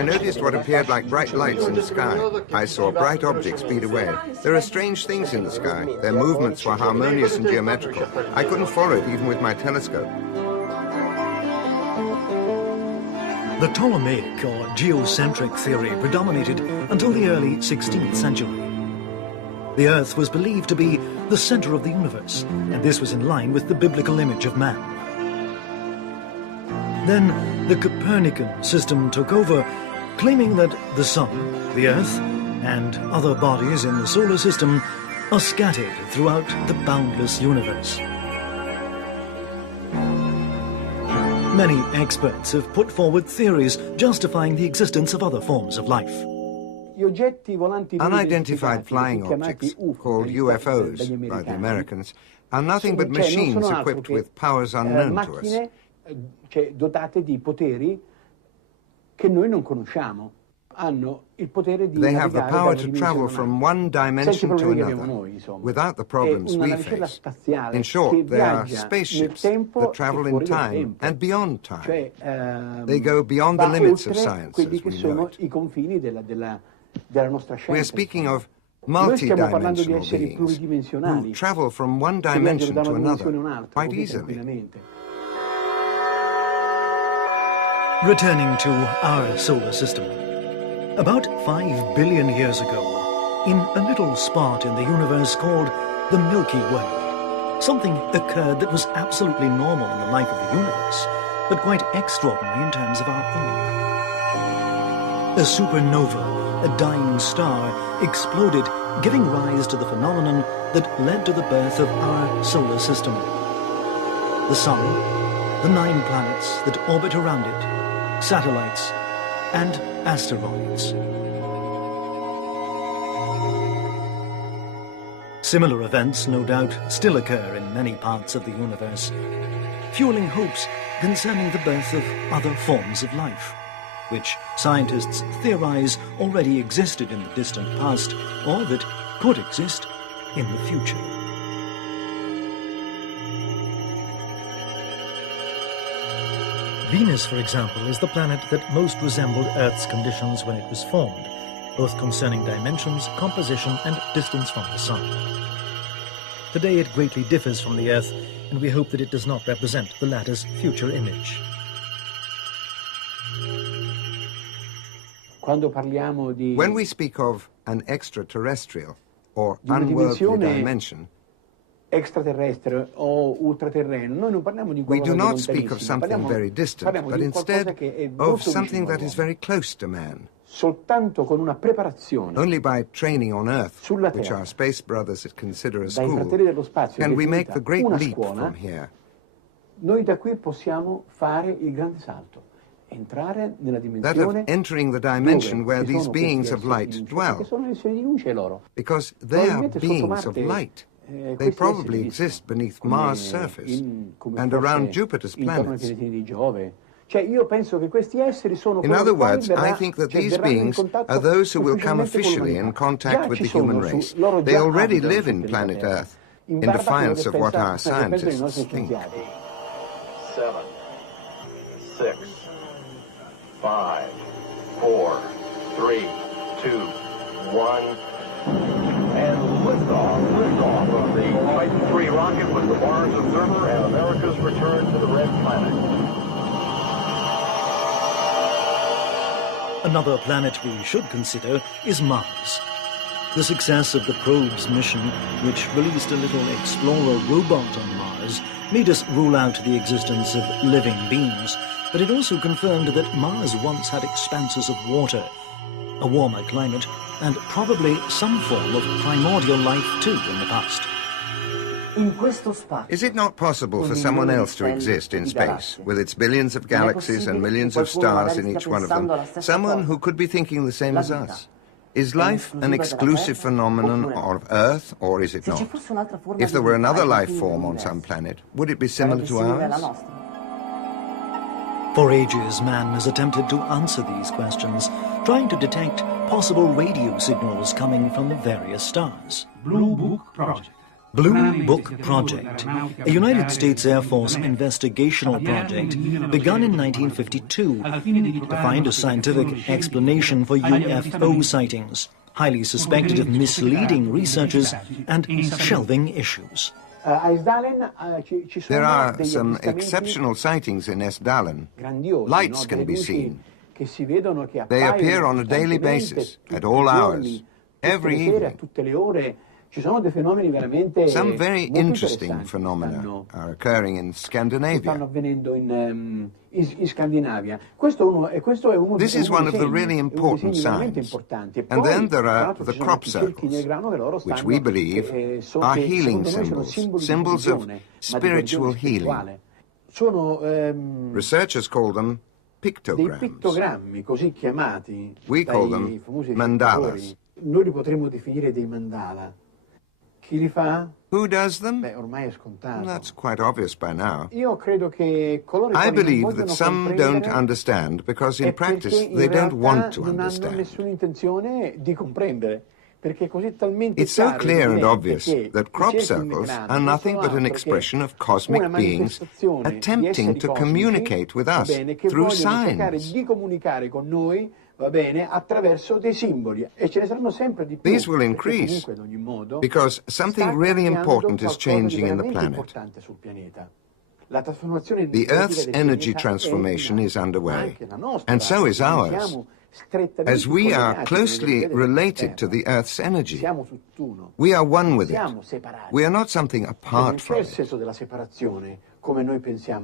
I noticed what appeared like bright lights in the sky. I saw bright objects speed away. There are strange things in the sky. Their movements were harmonious and geometrical. I couldn't follow it even with my telescope. The Ptolemaic or geocentric theory predominated until the early 16th century. The Earth was believed to be the center of the universe, and this was in line with the biblical image of man. Then the Copernican system took over, claiming that the Sun, the Earth, and other bodies in the solar system are scattered throughout the boundless universe. Many experts have put forward theories justifying the existence of other forms of life. Unidentified flying objects, called UFOs by the Americans, are nothing but machines equipped with powers unknown to us. They have the power to travel from one dimension to another, without the problems we face. In short, they are spaceships that travel in time and beyond time. They go beyond the limits of science as we know it. We are speaking of multi-dimensional beings who travel from one dimension to another quite easily. Returning to our solar system. About 5 billion years ago, in a little spot in the universe called the Milky Way, something occurred that was absolutely normal in the life of the universe, but quite extraordinary in terms of our own. A supernova, a dying star, exploded, giving rise to the phenomenon that led to the birth of our solar system. The Sun, the 9 planets that orbit around it, satellites, and asteroids. Similar events, no doubt, still occur in many parts of the universe, fueling hopes concerning the birth of other forms of life, which scientists theorize already existed in the distant past, or that could exist in the future. Venus, for example, is the planet that most resembled Earth's conditions when it was formed, both concerning dimensions, composition, and distance from the Sun. Today it greatly differs from the Earth, and we hope that it does not represent the latter's future image. When we speak of an extraterrestrial or unworldly dimension, we do not speak of something very distant, but instead of something that is very close to man. Only by training on Earth, which our space brothers consider a school, can we make the great leap from here. That of entering the dimension where these beings of light dwell, because they are beings of light. They probably exist beneath Mars' surface and around Jupiter's planets. In other words, I think that these beings are those who will come officially in contact with the human race. They already live in planet Earth, in defiance of what our scientists think. 7, 6, 5, 4, 3, 2, 1... And liftoff of the Titan III rocket with the Mars Observer and America's return to the Red Planet. Another planet we should consider is Mars. The success of the probe's mission, which released a little explorer robot on Mars, made us rule out the existence of living beings, but it also confirmed that Mars once had expanses of water, a warmer climate, and probably some form of primordial life too in the past. Is it not possible for someone else to exist in space, with its billions of galaxies and millions of stars in each one of them, someone who could be thinking the same as us? Is life an exclusive phenomenon of Earth, or is it not? If there were another life form on some planet, would it be similar to ours? For ages, man has attempted to answer these questions, trying to detect possible radio signals coming from the various stars. Blue Book Project. Blue Book Project, a United States Air Force investigational project begun in 1952 to find a scientific explanation for UFO sightings, highly suspected of misleading researchers and shelving issues. There are some exceptional sightings in Esdalen. Lights can be seen. They appear on a daily basis, at all hours, every evening. Some very interesting phenomena are occurring in Scandinavia. This is one of the really important signs. And then there are the crop circles, which we believe are healing symbols, symbols of spiritual healing. Researchers call them pictograms. We call them mandalas. Who does them? That's quite obvious by now. I believe that some don't understand because in practice they don't want to understand. It's so clear and obvious that crop circles are nothing but an expression of cosmic beings attempting to communicate with us through signs. These will increase because something really important is changing in the planet. The Earth's energy transformation is underway, and so is ours, as we are closely related to the Earth's energy. We are one with it. We are not something apart from it.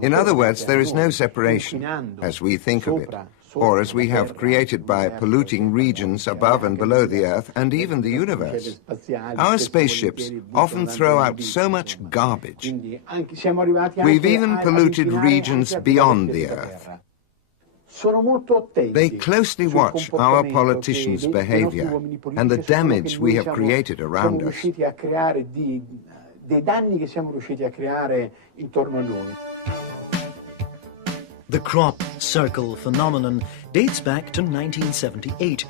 In other words, there is no separation, as we think of it, or as we have created by polluting regions above and below the Earth and even the universe. Our spaceships often throw out so much garbage. We've even polluted regions beyond the Earth. They closely watch our politicians' behavior and the damage we have created around us. The crop circle phenomenon dates back to 1978,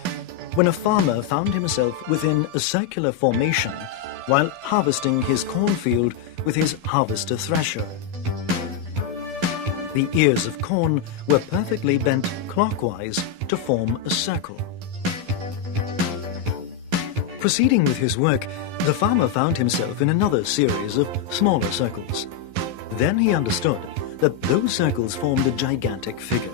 when a farmer found himself within a circular formation while harvesting his cornfield with his harvester thresher. The ears of corn were perfectly bent clockwise to form a circle. Proceeding with his work, the farmer found himself in another series of smaller circles. Then he understood that those circles formed a gigantic figure.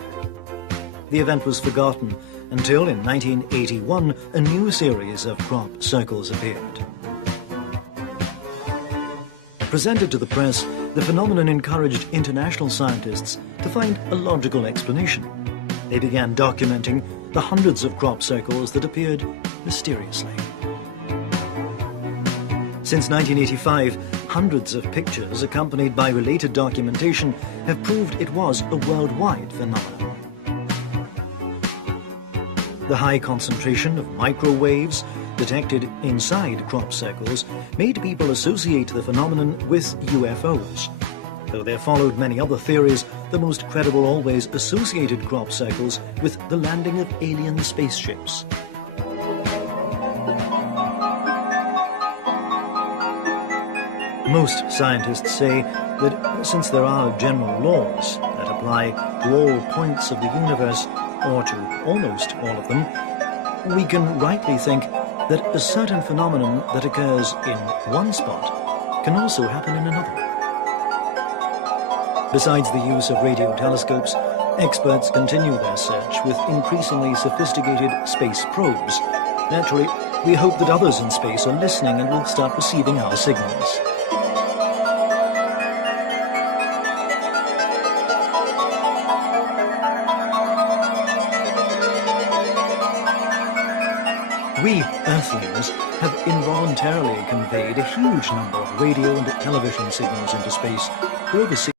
The event was forgotten until in 1981 a new series of crop circles appeared. Presented to the press, the phenomenon encouraged international scientists to find a logical explanation. They began documenting the hundreds of crop circles that appeared mysteriously. Since 1985, hundreds of pictures accompanied by related documentation have proved it was a worldwide phenomenon. The high concentration of microwaves detected inside crop circles made people associate the phenomenon with UFOs. Though there followed many other theories, the most credible always associated crop circles with the landing of alien spaceships. Most scientists say that since there are general laws that apply to all points of the universe, or to almost all of them, we can rightly think that a certain phenomenon that occurs in one spot can also happen in another. Besides the use of radio telescopes, experts continue their search with increasingly sophisticated space probes. Naturally, we hope that others in space are listening and will start receiving our signals. We Earthlings have involuntarily conveyed a huge number of radio and television signals into space for over